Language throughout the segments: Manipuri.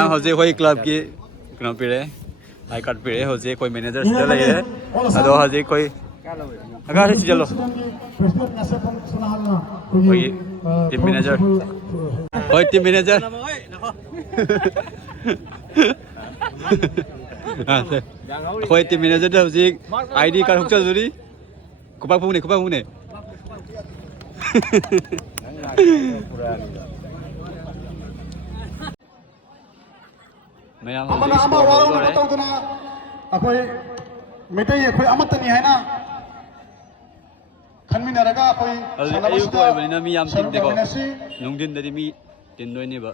ꯃꯌꯥꯝ ꯍꯧꯖꯤꯛ ꯑꯩꯈꯣꯏ ꯀ꯭ꯂꯕꯀꯤ ꯀꯩꯅꯣ ꯄꯤꯔꯛꯑꯦ ꯑꯥꯏ ꯀꯥꯔꯗ ꯄꯤꯔꯛꯑꯦ ꯍꯧꯖꯤꯛ ꯑꯩꯈꯣꯏ ꯃꯦꯅꯦꯖꯔꯁꯤꯗ ꯂꯩꯔꯦ ꯑꯗꯣ ꯍꯧꯖꯤꯛ ꯑꯩꯈꯣꯏ ꯑꯒꯥꯔ ꯁꯤ ꯆꯠꯂꯣ ꯑꯩꯈꯣꯏꯒꯤ ꯇꯤꯝ ꯃꯦꯅꯦꯖꯔ ꯍꯣꯏ ꯇꯤꯝ ꯃꯦꯅꯦꯖꯔ ꯑꯩꯈꯣꯏ ꯇꯤꯝ ꯃꯦꯅꯦꯖꯔꯗ ꯍꯧꯖꯤꯛ ID ꯀꯥꯔꯗ ꯍꯨꯛꯆꯗꯣꯔꯤ ꯈꯨꯄꯥꯛ ꯐꯨꯅꯦ ꯃꯌꯥꯝ ꯍꯧꯖꯤꯛ ꯁ꯭ꯀꯣꯔ ꯍꯧꯗꯣꯔꯦ ꯑꯩꯈꯣꯏ ꯃꯩꯇꯩ ꯑꯩꯈꯣꯏ ꯑꯃꯠꯇꯅꯤ ꯍꯥꯏꯅ ꯈꯟꯃꯤꯟꯅꯔꯒ ꯑꯩꯈꯣꯏ ꯍꯧꯖꯤꯛ ꯑꯌꯨꯛꯇ ꯑꯣꯏꯕꯅꯤꯅ ꯃꯤ ꯌꯥꯝ ꯇꯤꯟꯗꯦꯀꯣ ꯅꯨꯡꯊꯤꯟꯗꯗꯤ ꯃꯤ ꯇꯤꯟꯗꯣꯏꯅꯦꯕ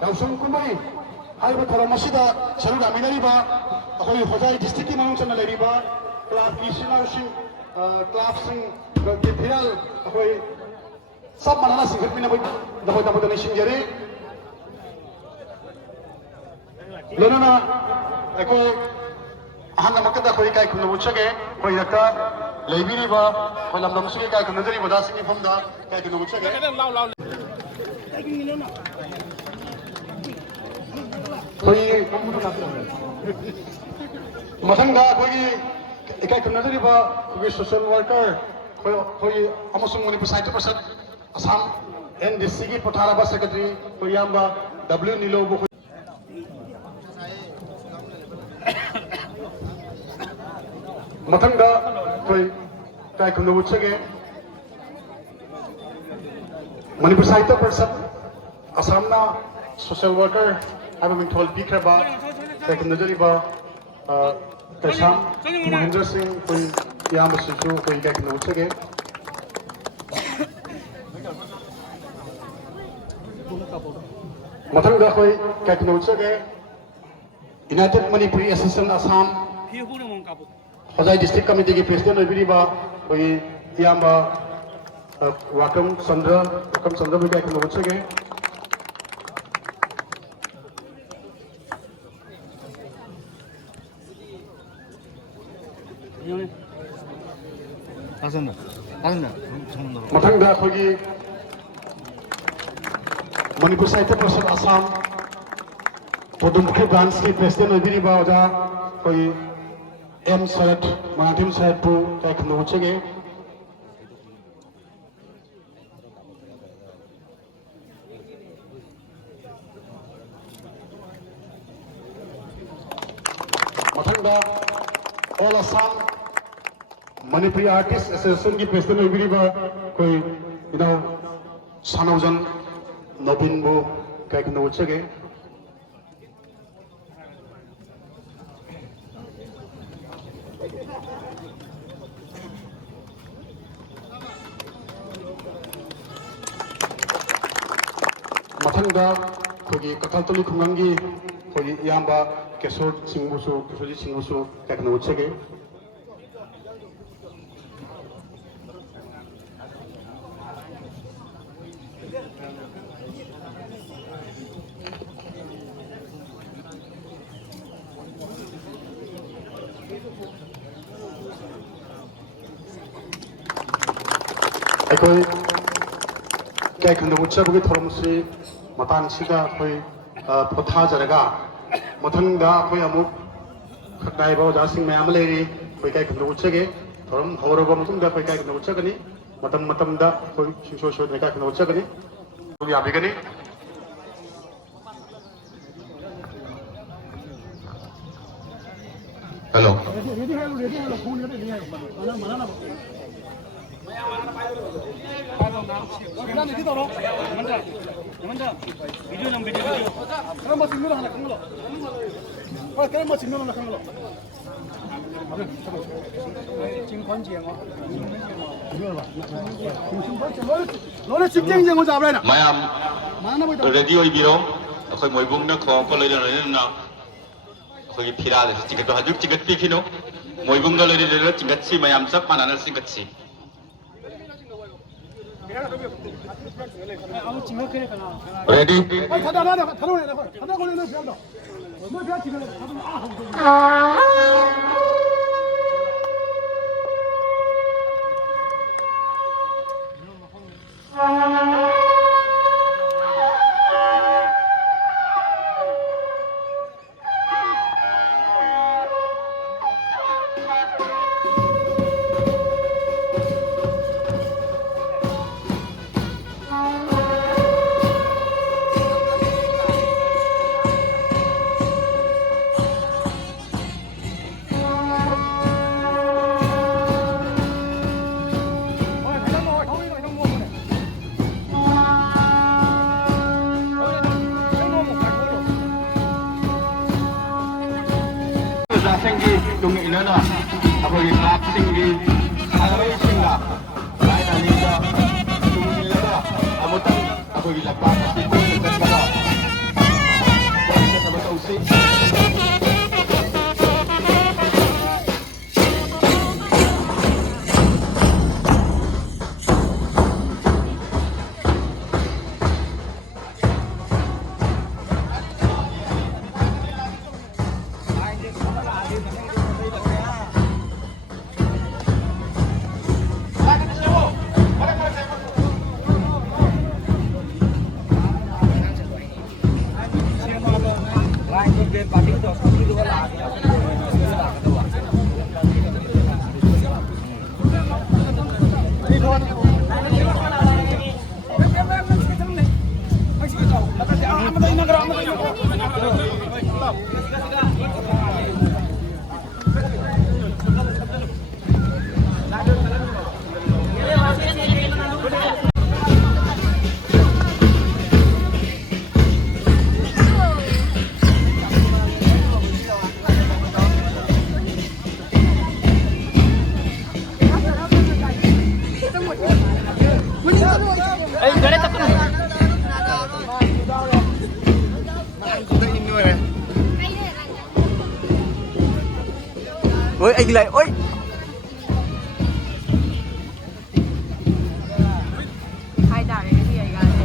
Yaoshang kumhei haiba thoram asida saruk aminariba akhoi Hojai district ki manung chana leriba club ki sinaushing club sing ki phiral akhoi sab manana singhat mina boi daboi daboi singjare lonana akhoi ahana makada akhoi kai khunu buchage akhoi yakta leibiriba akhoi lamdam sugi kai khunu jari boda singi phomda kai khunu buchage कोई मसंगा कोई इकाई कम्युनिटी बा कोई सोशल वर्कर कोई अमसुंग मणिपुर साहित्य परिषद असम NDC की पठाराबा सेक्रेटरी कोई याम्बा W नीलो बो मसंगा कोई इकाई कम्युनिटी के मणिपुर साहित्य परिषद असम ना social worker I'm going to tell you about the Najariba Kasham, Mahendra Singh, who Yam Sisu, who you get notes again. Matanga, who get notes again. United Manipuri Assistant Assam, Hojai District Committee President of Viriba, who Yamba Wakam Sandra, we get notes again. मथंगा अखोगी मणिपुर साहित्य परिषद असम पदुमखे ब्रांच की प्रेसिडेंट ओइबिरिबा ओजा कोई M Sarat Manatim Sarat पु काय खनोचेगे मथंगा All Assam Manipuri Artists Association की प्रेसिडेंट ओइबिरिबा कोई Sanaujan Nobin बो काय खनोचेगे मथंगा कोई कथातली खुंगंगी कोई याम्बा केशोर सिंगुसु केशोरी सिंगुसु काय खनोचेगे कोई क्या खंडबुच्चा बुगी थोरमसी मतान सिदा कोई पथा जरगा मथंगा कोई अमुक खटाई बाव दासिंग मयाम लेरी कोई क्या खंडबुच्चा के थोरम हौरबा मतुंगा कोई क्या खंडबुच्चा कनी मतम मतम दा कोई शिशो शो क्या खंडबुच्चा कनी कोई आबी कनी हेलो रेडियो बिरो अखोई मोइबुंग न खो को लेना ना अखोई फिरा दे टिकट तो हजुक टिकट पिखिनो मोइबुंग ग लेरे टिकट सी मयाम सब मानाना सिंगत सी Ready? Sengi tung ilana apagi klap singi alai singa lai na ninga tung ilana amutan apagi lapak itu terkala kita betul sih Ôi anh lại ôi hai đảo này cái gì ấy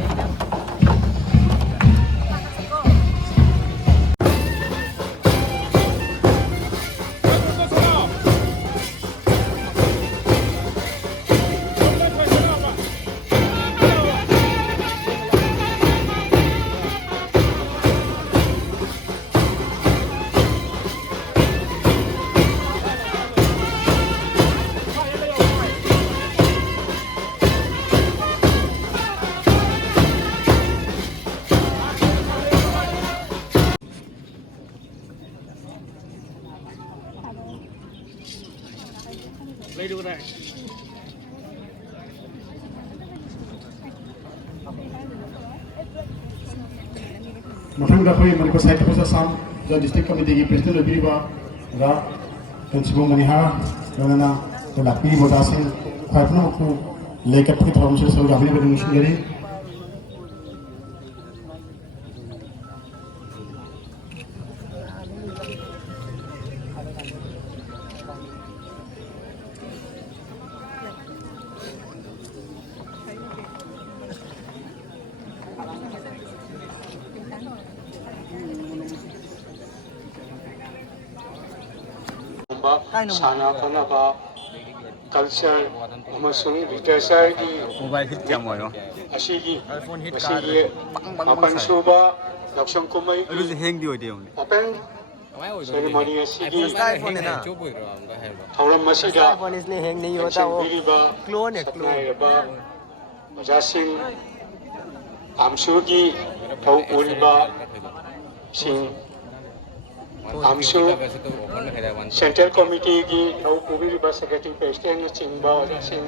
lấy đu này Mathangda khoi Manipur State Hojai Assam the district committee ki president obiba ra Principal Maniha rangana lakpi bodasin khapna ku lekat ki thoram se sol gamini bedung singari Sana Kanaba culture amasung literature ki mobile hit क्या मोयो asigi Pansuba Yaoshang kumhei अरु से हैंग दी होती है उन्हें open ceremony asigi iPhone है ना thauram masida iPhone इसलिए हैंग नहीं होता वो क्लोन है clone Hojai Amsugi thau ulba sing Amsu Central Committee ki thau kubiri ba secretary president chingba sing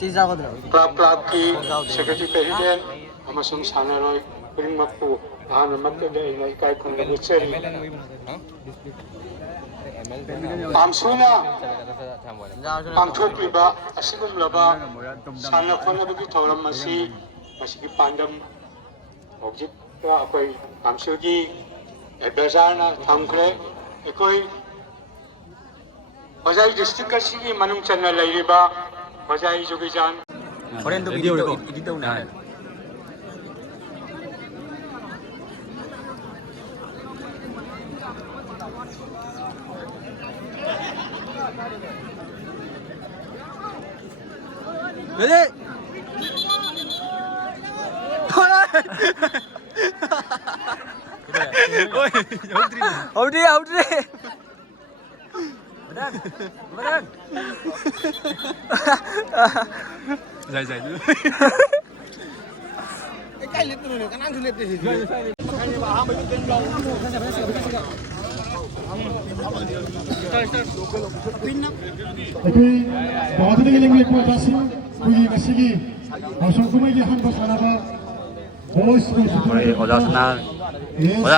चीज़ आवाज़ ना club ki secretary president amasung sanaroi ringmakpu ahamakte de inai kai khungna buchari Amsuna Amthokliba asigumlaba sana khonabagi thoram masi masigi pandam object ka akoi Amsugi Bazarna Thamkre ekoi Hojai district asigi manung channa lairiba Hojai Jogijan Horen tu edit đâu nè. Ready? Out đi. Benar. Dài. Cái clip này kan ăn clip đi. ꯑꯩꯈꯣꯏ ꯒꯧꯍꯥꯇꯤꯗꯒꯤ ꯂꯦꯡꯂꯛꯄ ꯑꯣꯖꯥꯁꯤꯡ ꯑꯩꯈꯣꯏꯒꯤ ꯉꯁꯤꯒꯤ ꯌꯥꯎꯁꯪ ꯀꯨꯝꯍꯩꯒꯤ ꯑꯍꯥꯟꯕ ꯁꯥꯟꯅꯕ 어자스나 어자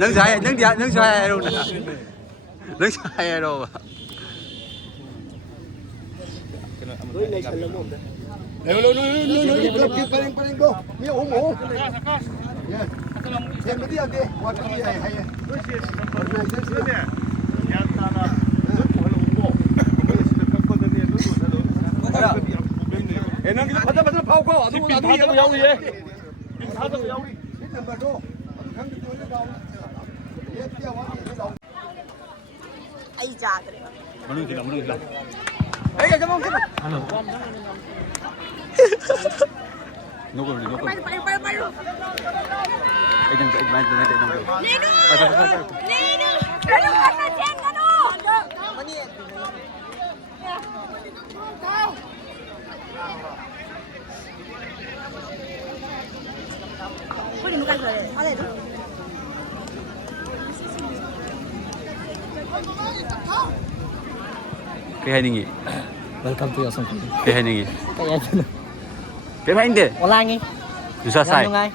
능수 하이로나 능수 하이로 Paling go. Mio mo. Xem cái gì đi. Qua cái gì hay. 에너지 받아 파고 아주 야우리 빈사도 야우리 ai già 그래. 머누기라 에이 잠깐만 노고 빨리. 이좀 많이 네노. 가서 쟁가노. 우리 누가 저래? 아래도. cái hay ngi Welcome to Yaoshang. cái hay ngi Kaya dyan. cái hay ngi Wala ngi. 유사 사이 Ano nga?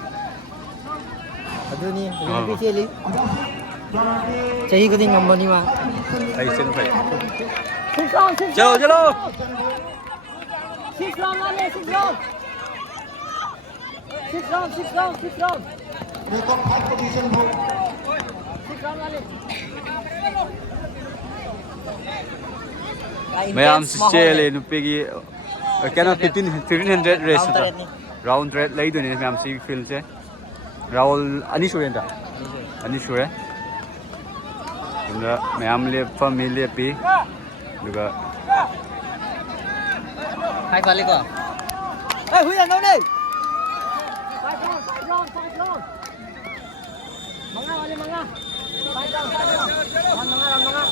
Ado ni, hindi pili. Chahi ko din ngamba ni ma. ai chân phải Six round. chalo Six round wale, six round. Six round. Six round wale. mayam chele nupegi kana 1500 race round red lấy đôi này mayam si field che raul ani surenda ani sure inda mayam le family pi duga Hai wale ko. Hey, huy đâu đi? Five round. Mga wale mga. Five round. Mga.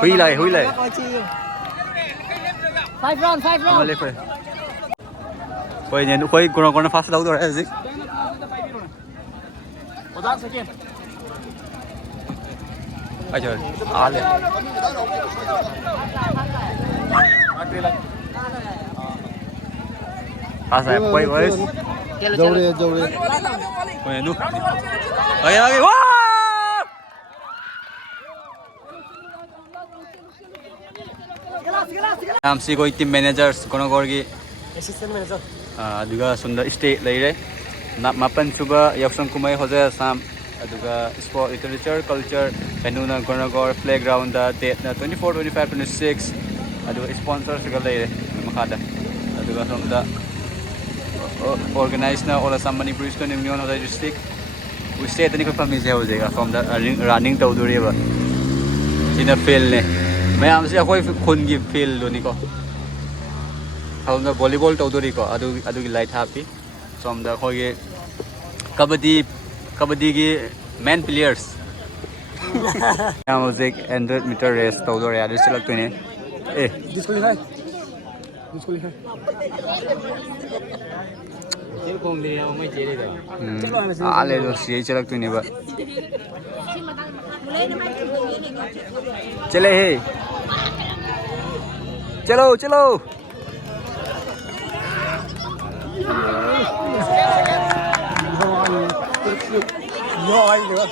huy lại Five round. mà lên phải quay nhìn quay còn fast đấu rồi gì ai trời lên fast này quay Dâu đi quay nu quay wow am si koi team managers kono gorgi Assistant manager. aduga sunda state leire na mapan suba Yaoshang kumhei Hojai Assam aduga sport literature culture penuna gonagor playground da date na 24 25 26 aduga sponsors ga leire makada aduga sunda organize na all Assam Manipur Student Union Hojai district we stay tani ko permission hojega from the running to do river in a field ne mayam se koi khun gi field lo ni ko hauna volleyball to do ri ko adu gi light happy from the koi ge kabaddi gi main players music 100 meter race to do ya dis lak to ne Disqualify. Chế con đi đâu mấy chị đi rồi. ale do si chalak to ne ba chale he chalo Rồi nữa.